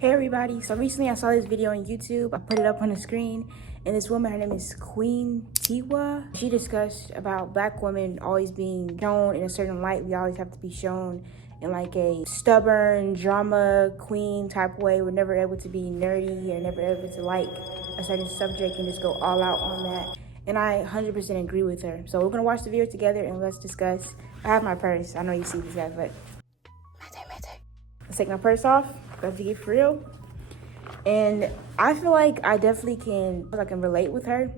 Hey everybody, so recently I saw this video on YouTube. I put it up on the screen, and this woman, her name is Queentiwa. She discussed about black women always being shown in a certain light. We always have to be shown in like a stubborn drama queen type way. We're never able to be nerdy or never able to like a certain subject and just go all out on that. And I 100% agree with her. So we're gonna watch the video together and let's discuss. I have my purse. I know you see this guy, but let's take my purse off. About to get for real. And I feel like I definitely can relate with her.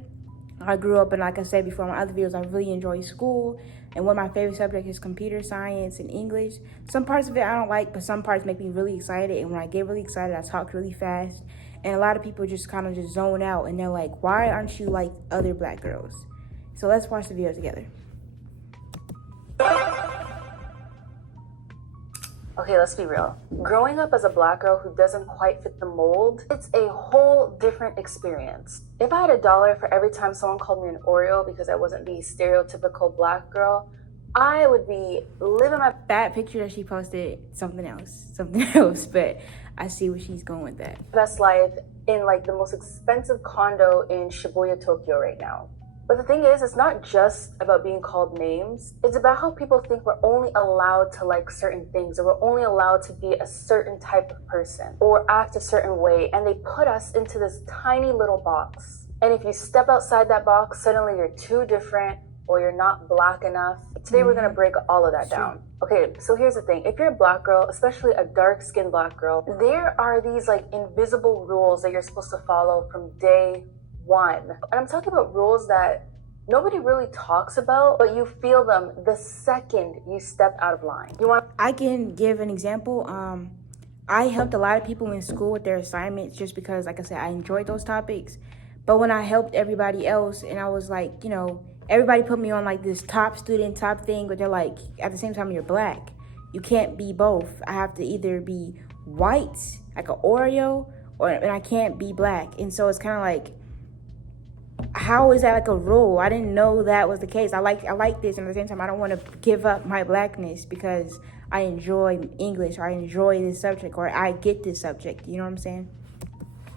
I grew up, and like I said before in my other videos, I really enjoy school, and one of my favorite subjects is computer science and English. Some parts of it I don't like, but some parts make me really excited, and when I get really excited, I talk really fast, and a lot of people just kind of just zone out, and they're like, why aren't you like other black girls? So let's watch the video together. Okay, let's be real. Growing up as a black girl who doesn't quite fit the mold, it's a whole different experience. If I had $1 for every time someone called me an Oreo because I wasn't the stereotypical black girl, I would be living my... That picture that she posted, something else, but I see where she's going with that. Best life in like the most expensive condo in Shibuya, Tokyo right now. But the thing is, it's not just about being called names. It's about how people think we're only allowed to like certain things, or we're only allowed to be a certain type of person or act a certain way. And they put us into this tiny little box. And if you step outside that box, suddenly you're too different or you're not black enough. Today, we're gonna break all of that down. Okay, so here's the thing. If you're a black girl, especially a dark-skinned black girl, there are these like invisible rules that you're supposed to follow from day one. And I'm talking about rules that nobody really talks about, but you feel them the second you step out of line. I can give an example. I helped a lot of people in school with their assignments just because, like I said, I enjoyed those topics. But when I helped everybody else, and I was like, you know, everybody put me on like this top student type thing, but they're like, at the same time, you're black. You can't be both. I have to either be white, like an Oreo, and I can't be black. And so it's kind of like, how is that like a rule? I didn't know that was the case. I like this, and at the same time, I don't want to give up my blackness because I enjoy English, or I enjoy this subject, or I get this subject. You know what I'm saying?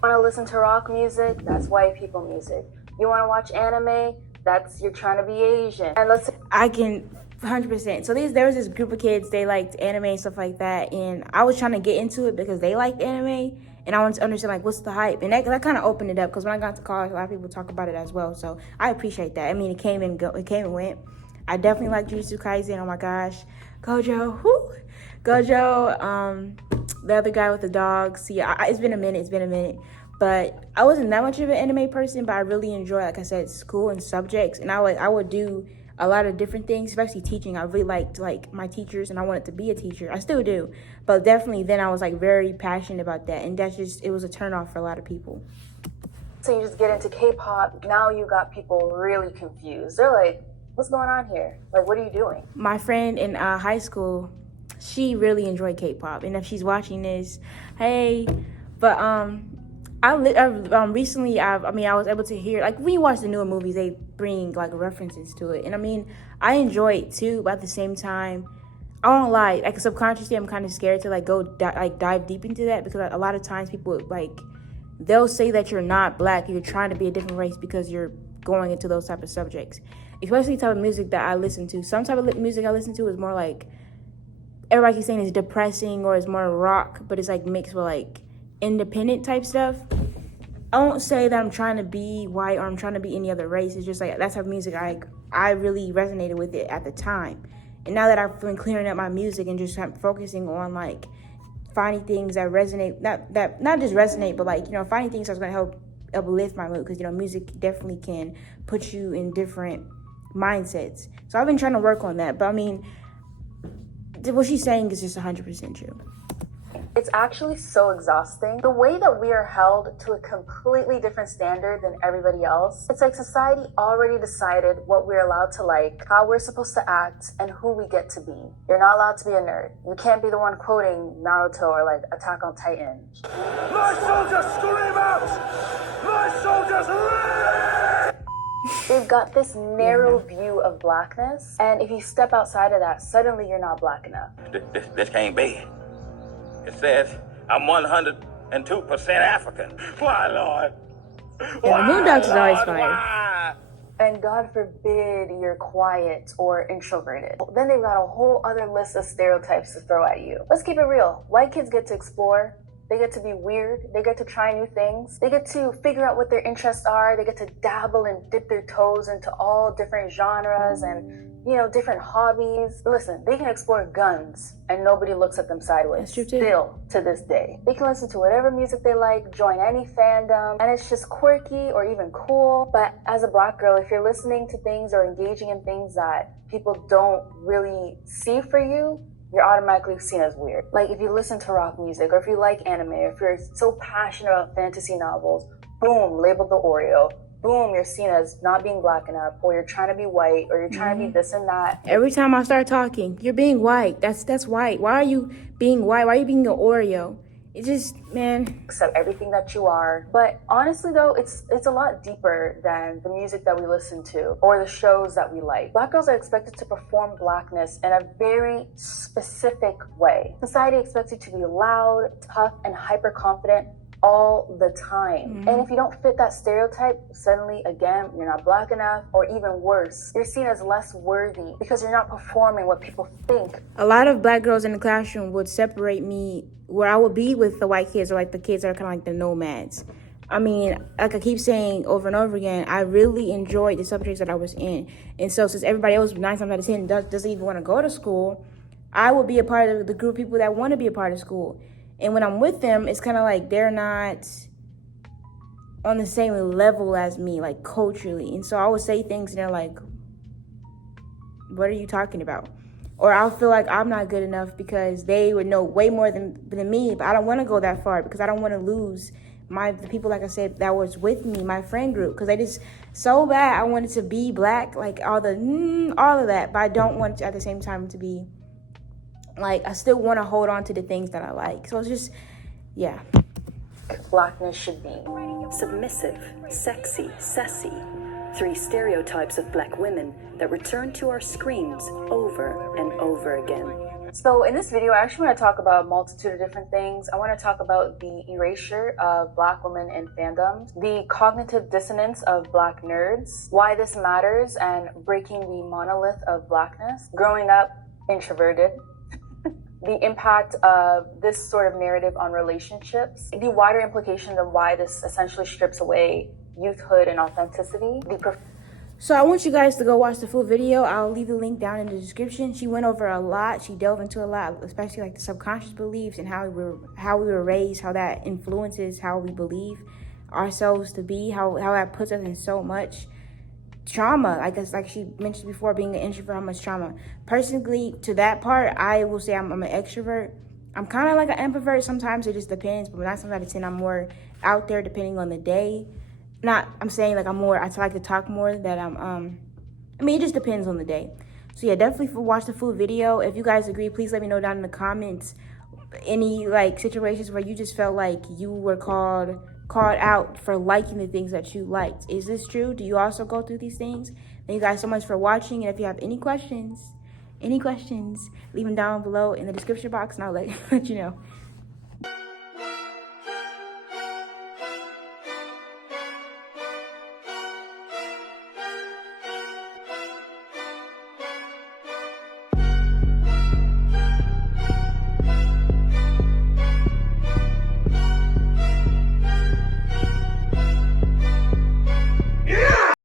Want to listen to rock music? That's white people music. You want to watch anime? That's you're trying to be Asian. And I can 100%. So there was this group of kids. They liked anime and stuff like that, and I was trying to get into it because they liked anime. And I wanted to understand, like, what's the hype? And that kind of opened it up, because when I got to college, a lot of people talk about it as well. So I appreciate that. I mean, it came and went. I definitely like 𝒔𝒐𝒄𝒊𝒂𝒍. Oh, my gosh. Gojo. Whoo. Gojo. The other guy with the dog. See, it's been a minute. But I wasn't that much of an anime person, but I really enjoy, like I said, school and subjects. And I would do a lot of different things, especially teaching. I really liked like my teachers, and I wanted to be a teacher. I still do, but definitely then I was like very passionate about that, and it was a turnoff for a lot of people. So you just get into K-pop. Now you got people really confused. They're like, what's going on here? Like, what are you doing? My friend in high school, she really enjoyed K-pop, and if she's watching this, hey, but recently I was able to hear, like, when you watch the newer movies, they bring like references to it, and I mean, I enjoy it too, but at the same time, I won't lie, like subconsciously I'm kind of scared to like dive deep into that, because a lot of times people like, they'll say that you're not black, you're trying to be a different race because you're going into those type of subjects, especially the type of music that I listen to. Some type of music I listen to is more like, everybody keeps saying it's depressing or it's more rock, but it's like mixed with like independent type stuff. I won't say that I'm trying to be white or I'm trying to be any other race. It's just like that type of music, I really resonated with it at the time. And now that I've been clearing up my music and just focusing on like finding things that resonate, not just resonate, but like, you know, finding things that's going to help uplift my mood, because, you know, music definitely can put you in different mindsets. So I've been trying to work on that. But I mean, what she's saying is just 100% true. It's actually so exhausting. The way that we are held to a completely different standard than everybody else. It's like society already decided what we're allowed to like, how we're supposed to act, and who we get to be. You're not allowed to be a nerd. You can't be the one quoting Naruto or like Attack on Titan. My soldiers scream out! My soldiers rage! They've got this narrow view of blackness, and if you step outside of that, suddenly you're not black enough. This can't be. It says I'm 100 and 2% African. Why, Lord? And the Boondocks is always fire. Why? And God forbid you're quiet or introverted. Then they've got a whole other list of stereotypes to throw at you. Let's keep it real. White kids get to explore. They get to be weird. They get to try new things. They get to figure out what their interests are. They get to dabble and dip their toes into all different genres and, different hobbies. Listen, they can explore guns and nobody looks at them sideways. That's true too. Still to this day. They can listen to whatever music they like, join any fandom, and it's just quirky or even cool. But as a Black girl, if you're listening to things or engaging in things that people don't really see for you, you're automatically seen as weird. Like if you listen to rock music, or if you like anime, or if you're so passionate about fantasy novels, boom, labeled the Oreo. Boom, you're seen as not being Black enough, or you're trying to be white, or you're trying to be this and that. Every time I start talking, you're being white. That's white. Why are you being white? Why are you being an Oreo? It just, man. Accept everything that you are. But honestly though, it's a lot deeper than the music that we listen to or the shows that we like. Black girls are expected to perform Blackness in a very specific way. Society expects you to be loud, tough, and hyper confident all the time. And if you don't fit that stereotype, suddenly again, you're not Black enough, or even worse, you're seen as less worthy because you're not performing what people think. A lot of Black girls in the classroom would separate me where I would be with the white kids, or like the kids that are kind of like the nomads. I mean, like I keep saying over and over again, I really enjoyed the subjects that I was in. And so since everybody else 9 times out of 10 doesn't even want to go to school, I will be a part of the group of people that want to be a part of school. And when I'm with them, it's kind of like they're not on the same level as me, like culturally. And so I would say things and they're like, what are you talking about? Or I'll feel like I'm not good enough because they would know way more than me. But I don't want to go that far because I don't want to lose the people, like I said, that was with me, my friend group. Because they just so bad I wanted to be Black, like all of that. But I don't want to, at the same time, to be like, I still want to hold on to the things that I like. So it's just, yeah. Blackness should be submissive, sexy, sassy. 3 stereotypes of Black women that return to our screens over and over again. So in this video, I actually want to talk about a multitude of different things. I want to talk about the erasure of Black women in fandoms, the cognitive dissonance of Black nerds, why this matters, and breaking the monolith of Blackness, growing up introverted, the impact of this sort of narrative on relationships, the wider implications of why this essentially strips away youthhood and authenticity. So I want you guys to go watch the full video. I'll leave the link down in the description. She went over a lot. She delved into a lot, especially like the subconscious beliefs and how we were raised, how that influences how we believe ourselves to be, how that puts us in so much trauma. I guess, like she mentioned before, being an introvert, how much trauma. Personally, to that part, I will say I'm an extrovert. I'm kind of like an ambivert. Sometimes it just depends, but 9 times out of 10, I'm more out there depending on the day. I'm saying like I like to talk more than it just depends on the day. So yeah, definitely watch the full video. If you guys agree, please let me know down in the comments any like situations where you just felt like you were called out for liking the things that you liked. Is this true? Do you also go through these things? Thank you guys so much for watching. And if you have any questions, leave them down below in the description box and I'll let you know.